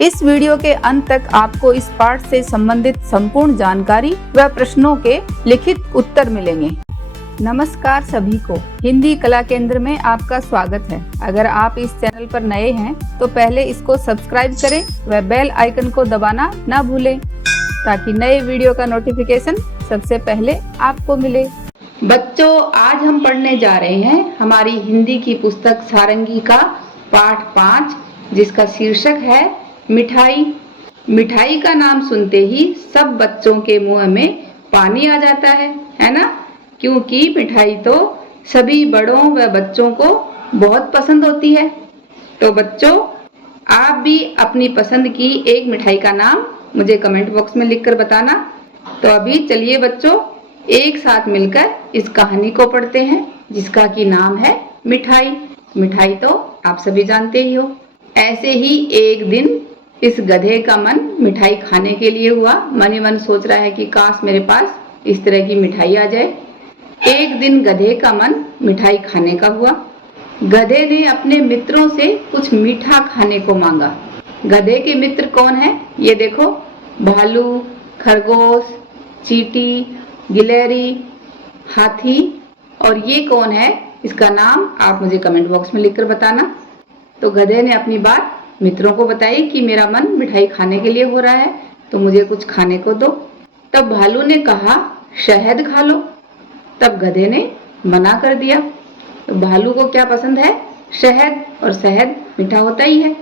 इस वीडियो के अंत तक आपको इस पाठ से संबंधित संपूर्ण जानकारी व प्रश्नों के लिखित उत्तर मिलेंगे। नमस्कार सभी को, हिंदी कला केंद्र में आपका स्वागत है। अगर आप इस चैनल पर नए हैं तो पहले इसको सब्सक्राइब करें व बेल आइकन को दबाना ना भूलें ताकि नए वीडियो का नोटिफिकेशन सबसे पहले आपको मिले। बच्चों, आज हम पढ़ने जा रहे हैं हमारी हिंदी की पुस्तक सारंगी का पाठ 5, जिसका शीर्षक है मिठाई। मिठाई का नाम सुनते ही सब बच्चों के मुंह में पानी आ जाता है ना? क्योंकि मिठाई तो सभी बड़ों व बच्चों को बहुत पसंद होती है। तो बच्चों, आप भी अपनी पसंद की एक मिठाई का नाम मुझे कमेंट बॉक्स में लिखकर बताना। तो अभी चलिए बच्चों, एक साथ मिलकर इस कहानी को पढ़ते हैं, जिसका की नाम है मिठाई। मिठाई तो आप सभी जानते ही हो। ऐसे ही एक दिन इस गधे का मन मिठाई खाने के लिए हुआ। मन ही मन सोच रहा है कि काश मेरे पास इस तरह की मिठाई आ जाए। एक दिन गधे का मन मिठाई खाने का हुआ। गधे ने अपने मित्रों से कुछ मीठा खाने को मांगा। गधे के मित्र कौन है? ये देखो, भालू, खरगोश, चींटी, गिलहरी, हाथी। और ये कौन है, इसका नाम आप मुझे कमेंट बॉक्स में लिखकर बताना। तो गधे ने अपनी बात मित्रों को बताई कि मेरा मन मिठाई खाने के लिए हो रहा है, तो मुझे कुछ खाने को दो। तब भालू ने कहा, शहद खा लो। तब गधे ने मना कर दिया। तो भालू को क्या पसंद है? शहद, और शहद मीठा होता ही है।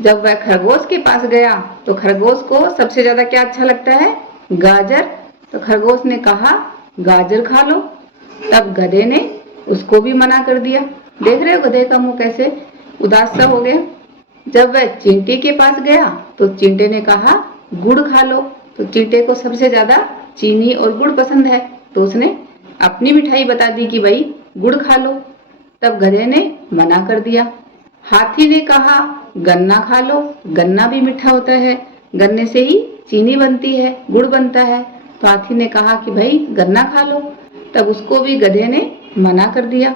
जब वह खरगोश के पास गया तो खरगोश को सबसे ज्यादा क्या अच्छा लगता है? गाजर। तो खरगोश ने कहा, गाजर खा लो। तब गधे ने उसको भी मना कर दिया। देख रहे हो गधे का मुंह कैसे उदास सा हो गया। जब वह चींटी के पास गया तो चींटे ने कहा, गुड़ खा लो। तो चींटे को सबसे ज्यादा चीनी और गुड़ पसंद है, तो उसने अपनी मिठाई बता दी कि भाई गुड़ खा लो। तब गधे ने मना कर दिया। हाथी ने कहा, गन्ना खा लो। गन्ना भी मीठा होता है, गन्ने से ही चीनी बनती है, गुड़ बनता है। तो हाथी ने कहा कि भाई गन्ना खा लो। तब उसको भी गधे ने मना कर दिया।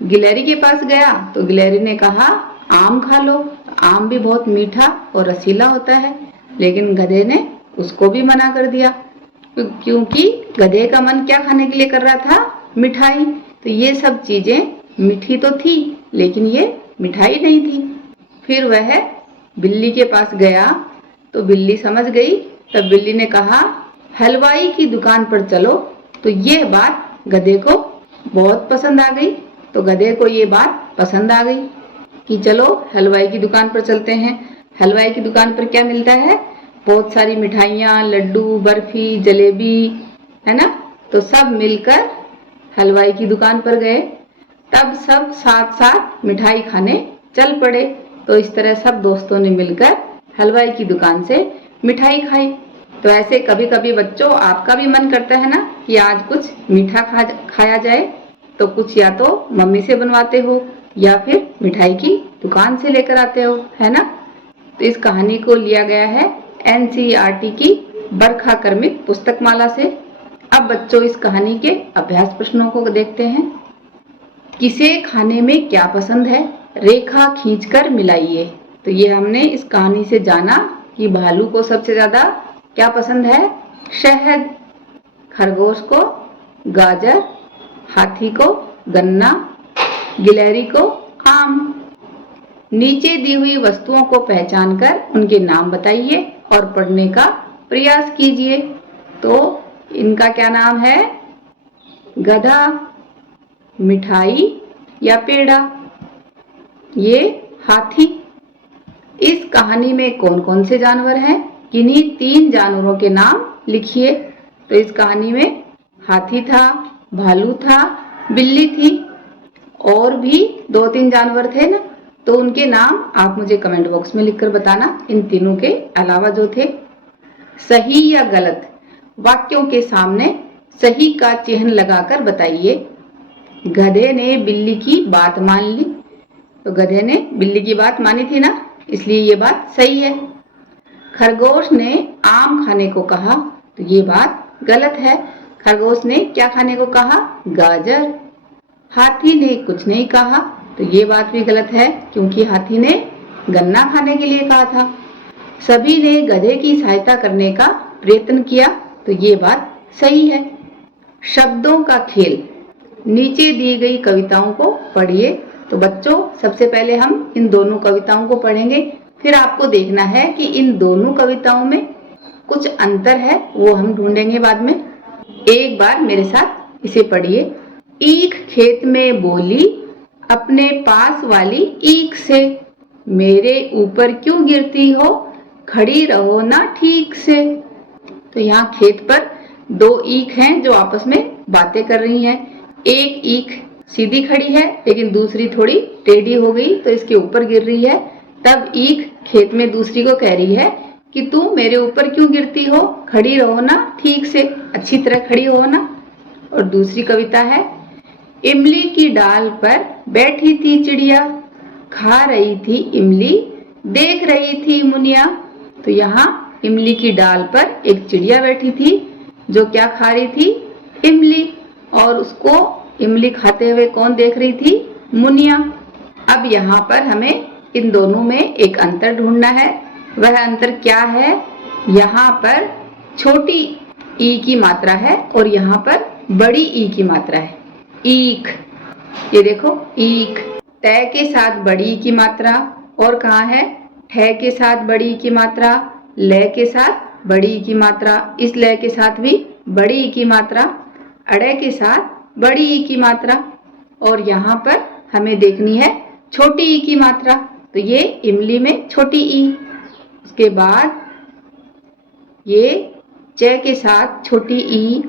गिलहरी के पास गया तो गिलहरी ने कहा, आम खा लो। आम भी बहुत मीठा और रसीला होता है, लेकिन गधे ने उसको भी मना कर दिया, क्योंकि गधे का मन क्या खाने के लिए कर रहा था? मिठाई। तो ये सब चीजें मीठी तो थी, लेकिन ये मिठाई नहीं थी। फिर वह बिल्ली के पास गया तो बिल्ली समझ गई। तब बिल्ली ने कहा, हलवाई की दुकान पर चलो। तो ये बात गधे को बहुत पसंद आ गई। तो गधे को ये बात पसंद आ गई कि चलो हलवाई की दुकान पर चलते हैं। हलवाई की दुकान पर क्या मिलता है? बहुत सारी मिठाइयाँ, लड्डू, बर्फी, जलेबी, है ना? तो सब मिलकर हलवाई की दुकान पर गए। तब सब साथ साथ मिठाई खाने चल पड़े। तो इस तरह सब दोस्तों ने मिलकर हलवाई की दुकान से मिठाई खाई। तो ऐसे कभी कभी बच्चों, आपका भी मन करता है ना कि आज कुछ मीठा खाया जाए, तो कुछ या तो मम्मी से बनवाते हो या फिर मिठाई की दुकान से लेकर आते हो, है ना? तो इस कहानी को लिया गया है NCERT की बरखा क्रमिक पुस्तक माला से। अब बच्चों, इस कहानी के अभ्यास प्रश्नों को देखते हैं। किसे खाने में क्या पसंद है? रेखा खींचकर मिलाइए। तो ये हमने इस कहानी से जाना कि भालू को सबसे ज्यादा क्या पसंद है? शहद। खरगोश को गाजर, हाथी को गन्ना, गिलहरी को आम। नीचे दी हुई वस्तुओं को पहचानकर उनके नाम बताइए और पढ़ने का प्रयास कीजिए। तो इनका क्या नाम है? गधा, मिठाई या पेड़ा, ये हाथी। इस कहानी में कौन कौन से जानवर हैं? किन्हीं 3 जानवरों के नाम लिखिए। तो इस कहानी में हाथी था, भालू था, बिल्ली थी, और भी 2-3 जानवर थे ना। तो उनके नाम आप मुझे कमेंट बॉक्स में लिखकर बताना, इन तीनों के अलावा जो थे। सही या गलत वाक्यों के सामने सही का चिन्ह लगाकर बताइए। गधे ने बिल्ली की बात मान ली। तो गधे ने बिल्ली की बात मानी थी ना, इसलिए ये बात सही है। खरगोश ने आम खाने को कहा, तो ये बात गलत है। खरगोश ने क्या खाने को कहा? गाजर। हाथी ने कुछ नहीं कहा, तो ये बात भी गलत है, क्योंकि हाथी ने गन्ना खाने के लिए कहा था। सभी ने गधे की सहायता करने का प्रयत्न किया, तो ये बात सही है। शब्दों का खेल, नीचे दी गई कविताओं को पढ़िए। तो बच्चों, सबसे पहले हम इन दोनों कविताओं को पढ़ेंगे, फिर आपको देखना है कि इन दोनों कविताओं में कुछ अंतर है, वो हम ढूंढेंगे बाद में। एक बार मेरे साथ इसे पढ़िए। ईख खेत में बोली अपने पास वाली ईख से, मेरे ऊपर क्यों गिरती हो, खड़ी रहो ना ठीक से। तो यहाँ खेत पर दो ईख हैं जो आपस में बातें कर रही हैं। एक ईख सीधी खड़ी है लेकिन दूसरी थोड़ी टेढ़ी हो गई, तो इसके ऊपर गिर रही है। तब ईख खेत में दूसरी को कह रही है कि तू मेरे ऊपर क्यों गिरती हो, खड़ी रहो ना ठीक से, अच्छी तरह खड़ी हो ना। और दूसरी कविता है, इमली की डाल पर बैठी थी चिड़िया, खा रही थी इमली देख रही थी मुनिया। तो यहाँ इमली की डाल पर एक चिड़िया बैठी थी जो क्या खा रही थी, इमली, और उसको इमली खाते हुए कौन देख रही थी, मुनिया। अब यहाँ पर हमें इन दोनों में एक अंतर ढूंढना है। वह अंतर क्या है, यहाँ पर छोटी ई की मात्रा है और यहाँ पर बड़ी ई की मात्रा है। ईख, ये देखो ईख, तय के साथ बड़ी ई की मात्रा, और कहाँ है, ठे के साथ बड़ी ई की मात्रा, लय के साथ बड़ी ई की मात्रा, इस लय के साथ भी बड़ी ई की मात्रा, अड़े के साथ बड़ी ई की मात्रा, और यहाँ पर हमें देखनी है छोटी ई की मात्रा। तो ये इमली में छोटी ई, उसके बाद ये च के साथ छोटी ई,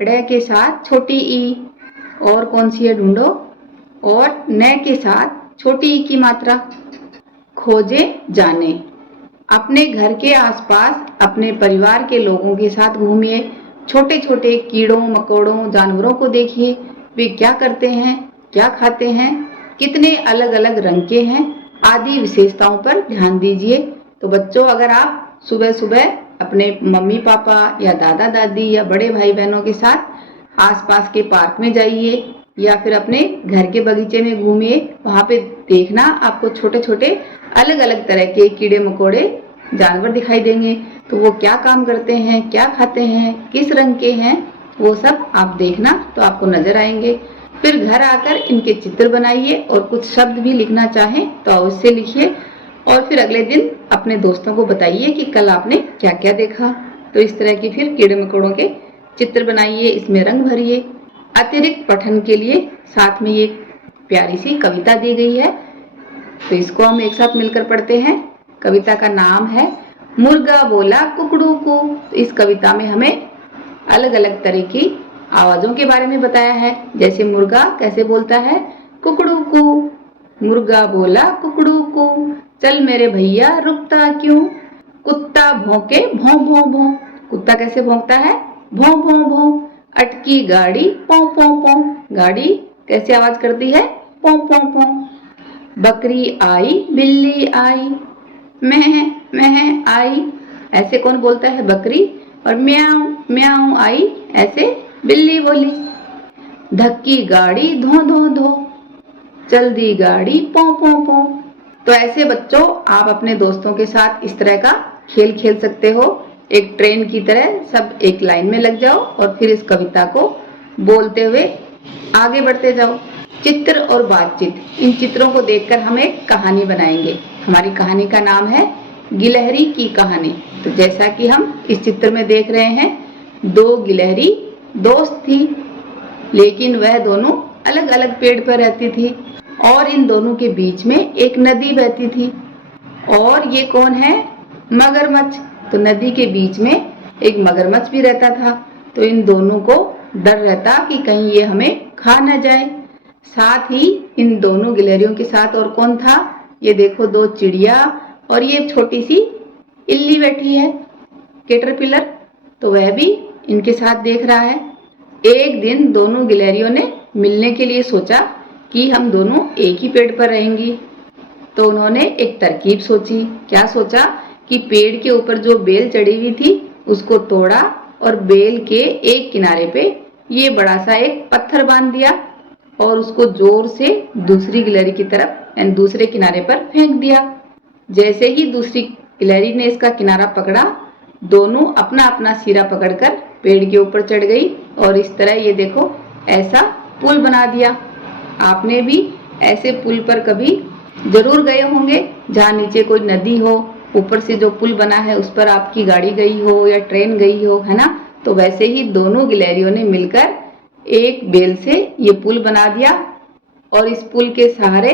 ड़ के साथ छोटी ई, और कौन सी है ढूंढो, और न के साथ छोटी ई की मात्रा। खोजे जाने, अपने घर के आसपास अपने परिवार के लोगों के साथ घूमिए। छोटे छोटे कीड़ों मकोड़ों जानवरों को देखिए, वे क्या करते हैं, क्या खाते हैं, कितने अलग अलग रंग के हैं, आदि विशेषताओं पर ध्यान दीजिए। तो बच्चों, अगर आप सुबह सुबह अपने मम्मी पापा या दादा दादी या बड़े भाई बहनों के साथ आसपास के पार्क में जाइए या फिर अपने घर के बगीचे में घूमिए, वहाँ पे देखना आपको छोटे छोटे अलग अलग तरह के कीड़े मकोड़े जानवर दिखाई देंगे। तो वो क्या काम करते हैं, क्या खाते हैं, किस रंग के हैं, वो सब आप देखना तो आपको नजर आएंगे। फिर घर आकर इनके चित्र बनाइए और कुछ शब्द भी लिखना चाहें तो अवश्य लिखिए, और फिर अगले दिन अपने दोस्तों को बताइए कि कल आपने क्या क्या देखा। तो इस तरह की फिर कीड़े मकोड़ों के चित्र बनाइए, इसमें रंग भरिए। अतिरिक्त पठन के लिए साथ में ये प्यारी सी कविता दी गई है, तो इसको हम एक साथ मिलकर पढ़ते हैं। कविता का नाम है मुर्गा बोला कुकड़ू को। तो इस कविता में हमें अलग अलग तरह की आवाजों के बारे में बताया है, जैसे मुर्गा कैसे बोलता है, कुकड़ू को। मुर्गा बोला कुकड़ू को, चल मेरे भैया रुकता क्यों। कुत्ता भौंके भौं भौं भौं, कुत्ता कैसे भौंकता है, भौं भौं भौं। अटकी गाड़ी पौ पौ पौ, गाड़ी कैसे आवाज करती है, पौ पौ पौ। बकरी आई बिल्ली आई, मैं मैं आई, ऐसे कौन बोलता है, बकरी। और म्याऊं म्याऊं आई, ऐसे बिल्ली बोली। धक्की गाड़ी धो धो धो, चल दी गाड़ी पौ पौ पौ। तो ऐसे बच्चों, आप अपने दोस्तों के साथ इस तरह का खेल खेल सकते हो। एक ट्रेन की तरह सब एक लाइन में लग जाओ और फिर इस कविता को बोलते हुए आगे बढ़ते जाओ। चित्र और बातचीत, इन चित्रों को देखकर हम एक कहानी बनाएंगे। हमारी कहानी का नाम है गिलहरी की कहानी। तो जैसा कि हम इस चित्र में देख रहे हैं, दो गिलहरी दोस्त थी, लेकिन वह दोनों अलग अलग पेड़ पर रहती थी, और इन दोनों के बीच में एक नदी बहती थी। और ये कौन है, मगरमच्छ। तो नदी के बीच में एक मगरमच्छ भी रहता था। तो इन दोनों को डर रहता कि कहीं ये हमें खा न जाए। साथ ही इन दोनों गिलहरियों के साथ और कौन था, ये देखो दो चिड़िया, और ये छोटी सी इल्ली बैठी है, कैटरपिलर, तो वह भी इनके साथ देख रहा है। एक दिन दोनों गिलहरियों ने मिलने के लिए सोचा कि हम दोनों एक ही पेड़ पर रहेंगी। तो उन्होंने एक तरकीब सोची। क्या सोचा कि पेड़ के ऊपर जो बेल चढ़ी हुई थी उसको तोड़ा और बेल के एक किनारे पे ये बड़ा सा एक पत्थर बांध दिया और उसको जोर से दूसरी गिलहरी की तरफ यानी दूसरे किनारे पर फेंक दिया। जैसे ही दूसरी गिलहरी ने इसका किनारा पकड़ा, दोनों अपना अपना सिरा पकड़कर पेड़ के ऊपर चढ़ गई और इस तरह ये देखो ऐसा पुल बना दिया। आपने भी ऐसे पुल पर कभी जरूर गए होंगे जहाँ नीचे कोई नदी हो, ऊपर से जो पुल बना है उस पर आपकी गाड़ी गई हो या ट्रेन गई हो, है ना। तो वैसे ही दोनों गिलहरियों ने मिलकर एक बेल से ये पुल बना दिया और इस पुल के सहारे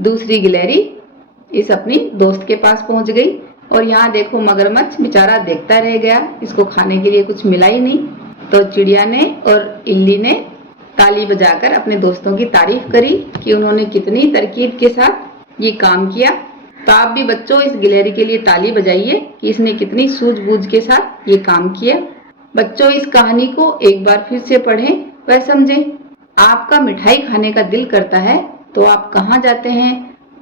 दूसरी गिलहरी इस अपनी दोस्त के पास पहुंच गई। और यहाँ देखो मगरमच्छ बेचारा देखता रह गया, इसको खाने के लिए कुछ मिला ही नहीं। तो चिड़िया ने और इल्ली ने ताली बजाकर अपने दोस्तों की तारीफ करी कि उन्होंने कितनी तरकीब के साथ ये काम किया। तो आप भी बच्चों इस गिलहरी के लिए ताली बजाइए कि इसने कितनी सूझबूझ के साथ ये काम किया। बच्चों इस कहानी को एक बार फिर से पढ़ें व समझें। आपका मिठाई खाने का दिल करता है तो आप कहाँ जाते हैं?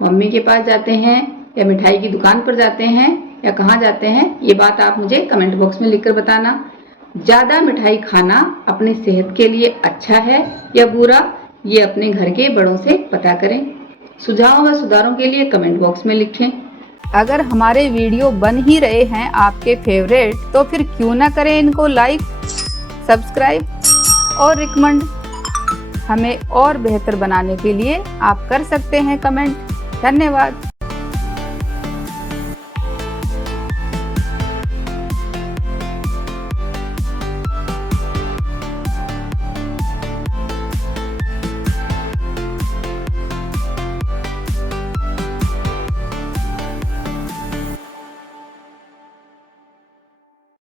मम्मी के पास जाते हैं या मिठाई की दुकान पर जाते हैं या कहाँ जाते हैं? ये बात आप मुझे कमेंट बॉक्स में लिखकर बताना। ज़्यादा मिठाई खाना अपनी सेहत के लिए अच्छा है या बुरा, ये अपने घर के बड़ों से पता करें। सुझाव व सुधारों के लिए कमेंट बॉक्स में लिखें। अगर हमारे वीडियो बन ही रहे हैं आपके फेवरेट, तो फिर क्यों ना करें इनको लाइक, सब्सक्राइब और रिकमेंड। हमें और बेहतर बनाने के लिए आप कर सकते हैं कमेंट। धन्यवाद।